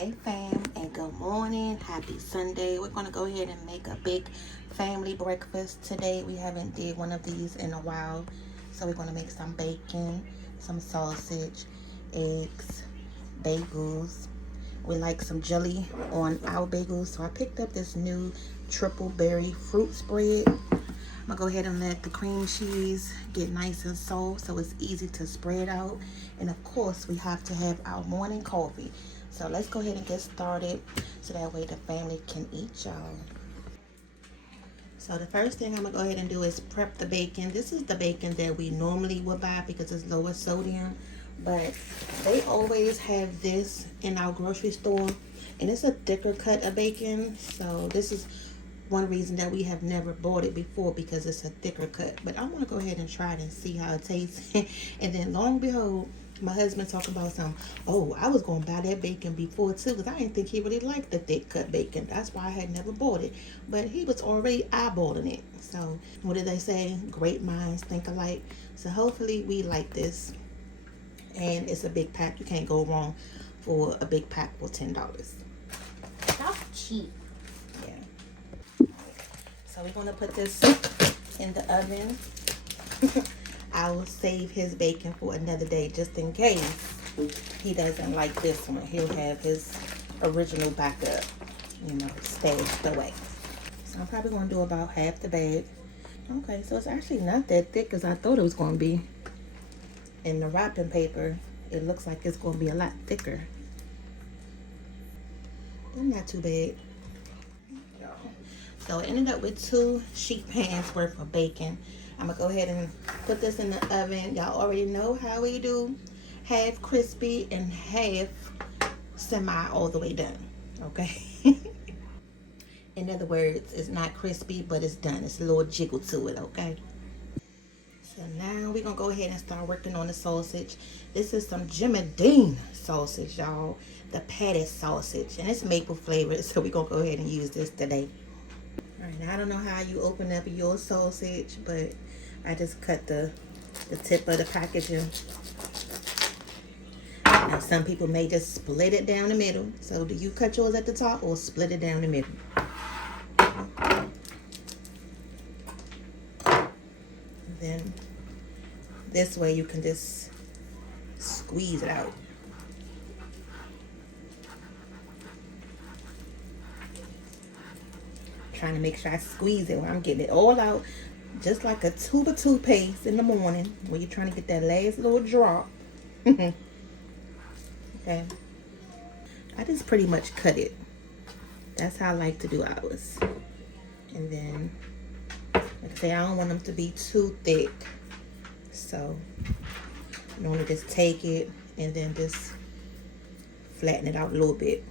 Hey fam, and good morning. Happy Sunday. We're going to go ahead and make a big family breakfast today. We haven't did one of these in a while. So we're going to make some bacon, some sausage, eggs, bagels. We like some jelly on our bagels. So I picked up this new triple berry fruit spread. I'm going to go ahead and let the cream cheese get nice and soft so it's easy to spread out. And of course, we have to have our morning coffee. So let's go ahead and get started so that way the family can eat, y'all. So the first thing I'm going to go ahead and do is prep the bacon. This is the bacon that we normally would buy because it's lower sodium. But they always have this in our grocery store. And it's a thicker cut of bacon. So this is one reason that we have never bought it before, because it's a thicker cut. But I'm going to go ahead and try it and see how it tastes. And then lo and behold, my husband talking about some, oh, I was going to buy that bacon before too, because I didn't think he really liked the thick cut bacon. That's why I had never bought it. But he was already eyeballing it. So what did they say? Great minds think alike. So hopefully we like this. And it's a big pack. You can't go wrong for a big pack for $10. That's cheap. Yeah. So we're going to put this in the oven. I will save his bacon for another day just in case he doesn't like this one. He'll have his original backup, stashed away. So I'm probably going to do about half the bag. Okay, so it's actually not that thick as I thought it was going to be. In the wrapping paper, it looks like it's going to be a lot thicker. But not too bad. So I ended up with 2 sheet pans worth of bacon. I'm going to go ahead and put this in the oven. Y'all already know how we do. Half crispy and half semi all the way done. Okay? In other words, it's not crispy, but it's done. It's a little jiggle to it, okay? So now we're going to go ahead and start working on the sausage. This is some Jimmy Dean sausage, y'all. The patty sausage. And it's maple flavored, so we're going to go ahead and use this today. Alright, now I don't know how you open up your sausage, but I just cut the tip of the packaging. Now some people may just split it down the middle. So do you cut yours at the top or split it down the middle? Then this way you can just squeeze it out. Trying to make sure I squeeze it when I'm getting it all out, just like a tube of toothpaste in the morning when you're trying to get that last little drop. Okay, I just pretty much cut it. That's how I like to do ours. And then, like I say, I don't want them to be too thick, so I'm gonna just take it and then just flatten it out a little bit.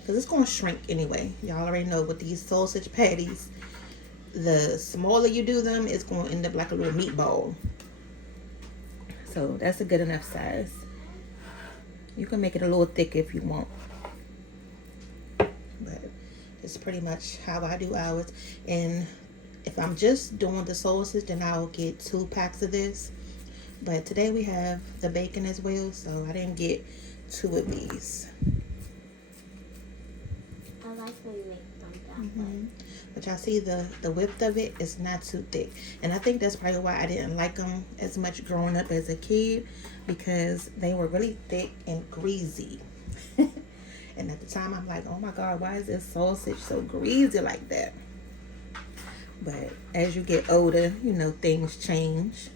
Because it's going to shrink anyway. Y'all already know with these sausage patties, the smaller you do them, it's going to end up like a little meatball. So that's a good enough size. You can make it a little thicker if you want. But it's pretty much how I do ours. And if I'm just doing the sausage, then I'll get 2 packs of this. But today we have the bacon as well, so I didn't get 2 of these. I like when you make them that way. But y'all see the width of it is not too thick. And I think that's probably why I didn't like them as much growing up as a kid, because they were really thick and greasy. And at the time I'm like, oh my God, why is this sausage so greasy like that? But as you get older, things change.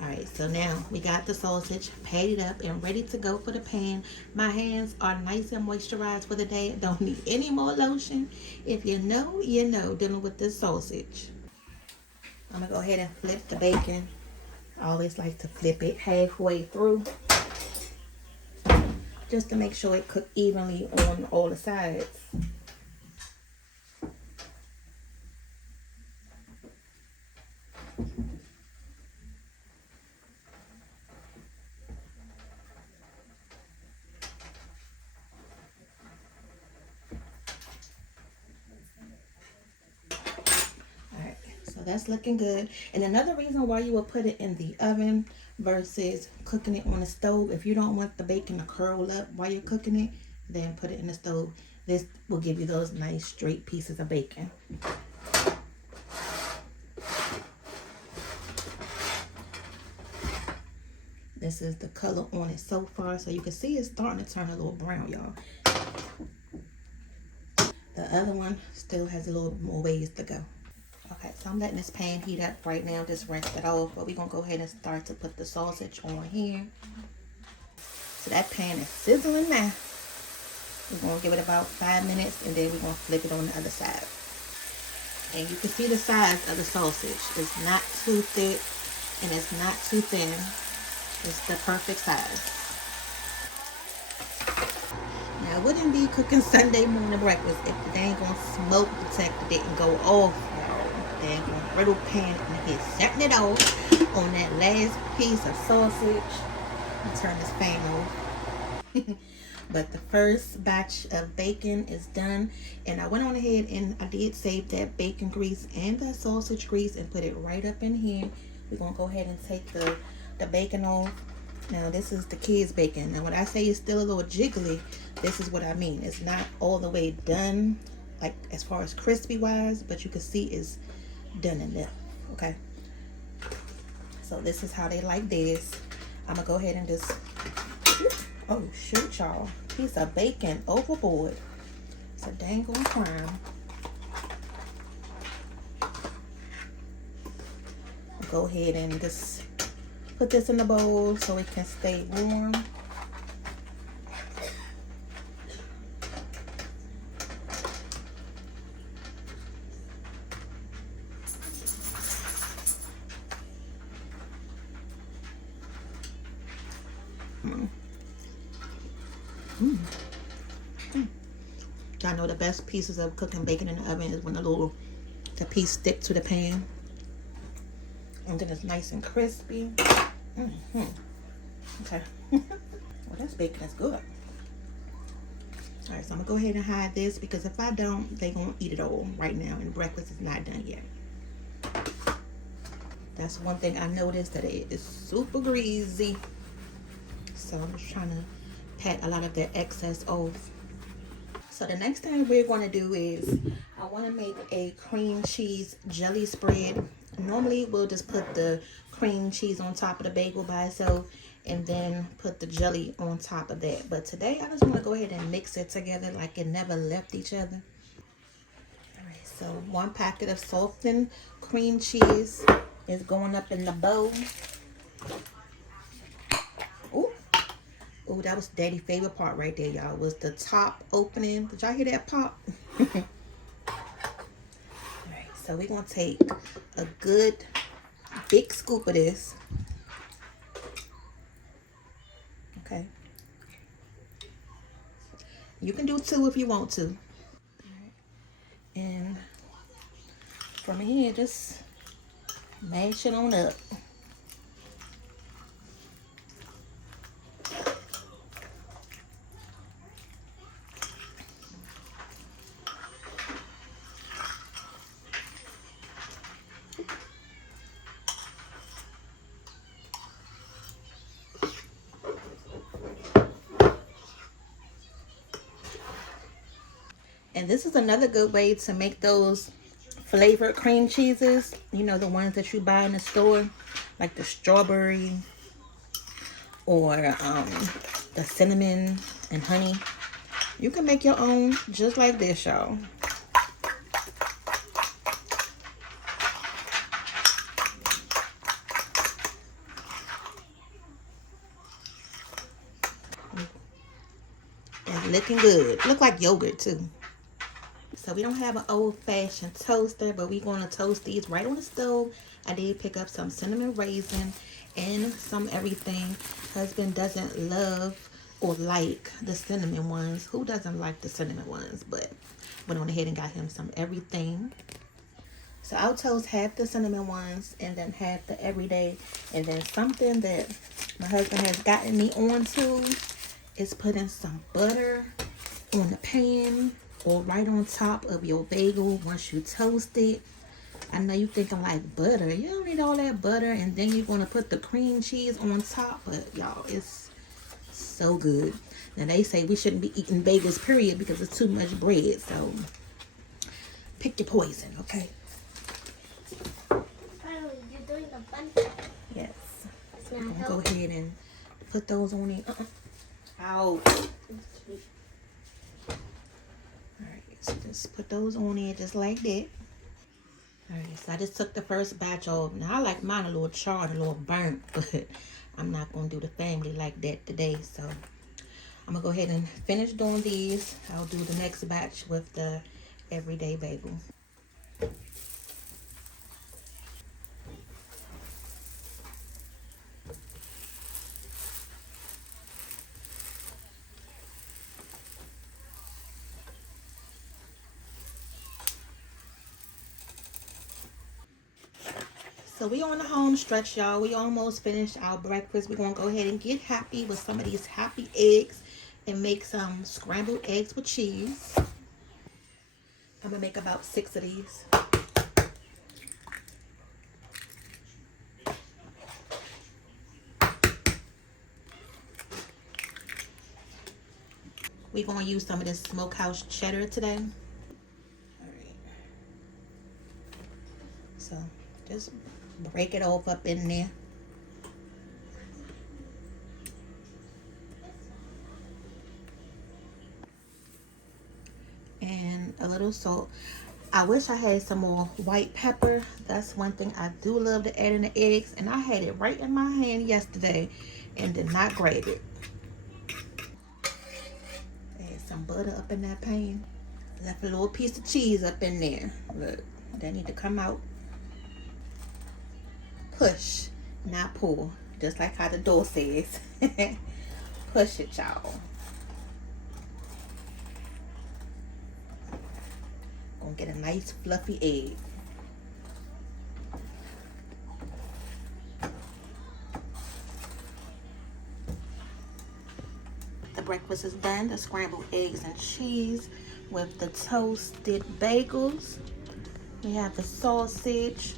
Alright, so now we got the sausage patted up and ready to go for the pan. My hands are nice and moisturized for the day. Don't need any more lotion. If you know, you know, dealing with this sausage. I'm going to go ahead and flip the bacon. I always like to flip it halfway through, just to make sure it cooked evenly on all the sides. That's looking good. And another reason why you would put it in the oven versus cooking it on the stove. If you don't want the bacon to curl up while you're cooking it, then put it in the stove. This will give you those nice straight pieces of bacon. This is the color on it so far. So you can see it's starting to turn a little brown, y'all. The other one still has a little more ways to go. Okay, so I'm letting this pan heat up right now. Just rinse it off. But we're going to go ahead and start to put the sausage on here. So that pan is sizzling now. We're going to give it about 5 minutes, and then we're going to flip it on the other side. And you can see the size of the sausage. It's not too thick, and it's not too thin. It's the perfect size. Now, it wouldn't be cooking Sunday morning breakfast if the dang on smoke detector didn't go off. The dang on griddle pan and hit setting it off on that last piece of sausage. I'll turn this fan off. But the first batch of bacon is done, and I went on ahead and I did save that bacon grease and the sausage grease and put it right up in here. We're gonna go ahead and take the bacon off. Now this is the kids bacon. Now when I say it's still a little jiggly, this is what I mean. It's not all the way done, like as far as crispy wise, but you can see it's done enough. Okay, so this is how they like this. I'm gonna go ahead and just, oh shoot, y'all, piece of bacon overboard. It's a dang on crime. Go ahead and just put this in the bowl so it can stay warm. I know the best pieces of cooking bacon in the oven is when the piece stick to the pan, and then it's nice and crispy. Okay. Well, this bacon is good. All right, so I'm gonna go ahead and hide this, because if I don't, they gonna eat it all right now, and breakfast is not done yet. That's one thing I noticed, that it is super greasy. So I'm just trying to pat a lot of that excess off. So the next thing we're going to do is, I want to make a cream cheese jelly spread. Normally we'll just put the cream cheese on top of the bagel by itself and then put the jelly on top of that. But today I just want to go ahead and mix it together like it never left each other. All right, so 1 packet of softened cream cheese is going up in the bowl. Oh, that was Daddy's favorite part right there, y'all. Was the top opening. Did y'all hear that pop? Alright, so we're going to take a good big scoop of this. Okay. You can do 2 if you want to. Alright. And from here, just mash it on up. And this is another good way to make those flavored cream cheeses. You know, the ones that you buy in the store, like the strawberry or the cinnamon and honey. You can make your own just like this, y'all. It's looking good. Look like yogurt too. So we don't have an old-fashioned toaster, but we're going to toast these right on the stove. I did pick up some cinnamon raisin and some everything. Husband doesn't love or like the cinnamon ones. Who doesn't like the cinnamon ones? But went on ahead and got him some everything. So I'll toast half the cinnamon ones and then half the everyday. And then something that my husband has gotten me onto is putting some butter on the pan or right on top of your bagel once you toast it. I know you think I'm like butter. You don't need all that butter, and then you're gonna put the cream cheese on top. But y'all, it's so good. Now they say we shouldn't be eating bagels, period, because it's too much bread. So pick your poison, okay? Finally, you're doing the bun. Yes. It's not I'm gonna go healthy. ahead and put those on in. Out. Okay. Alright, so just put those on in just like that. Alright, so I just took the first batch off. Now I like mine a little charred, a little burnt, but I'm not gonna do the family like that today. So I'm gonna go ahead and finish doing these. I'll do the next batch with the everyday bagel. So we on the home stretch, y'all. We almost finished our breakfast. We're gonna go ahead and get happy with some of these happy eggs and make some scrambled eggs with cheese. I'm gonna make about 6 of these. We're gonna use some of this smokehouse cheddar today. All right. So just break it off up in there. And a little salt. I wish I had some more white pepper. That's one thing I do love to add in the eggs. And I had it right in my hand yesterday and did not grab it. Add some butter up in that pan. Left a little piece of cheese up in there. Look, that need to come out. Push, not pull. Just like how the door says. Push it, y'all. Gonna get a nice fluffy egg. The breakfast is done. The scrambled eggs and cheese with the toasted bagels. We have the sausage,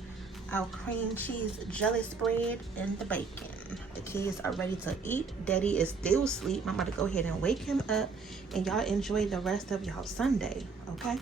our cream cheese jelly spread, and the bacon. The kids are ready to eat. Daddy is still asleep. I'm about to go ahead and wake him up, and y'all enjoy the rest of y'all Sunday, okay?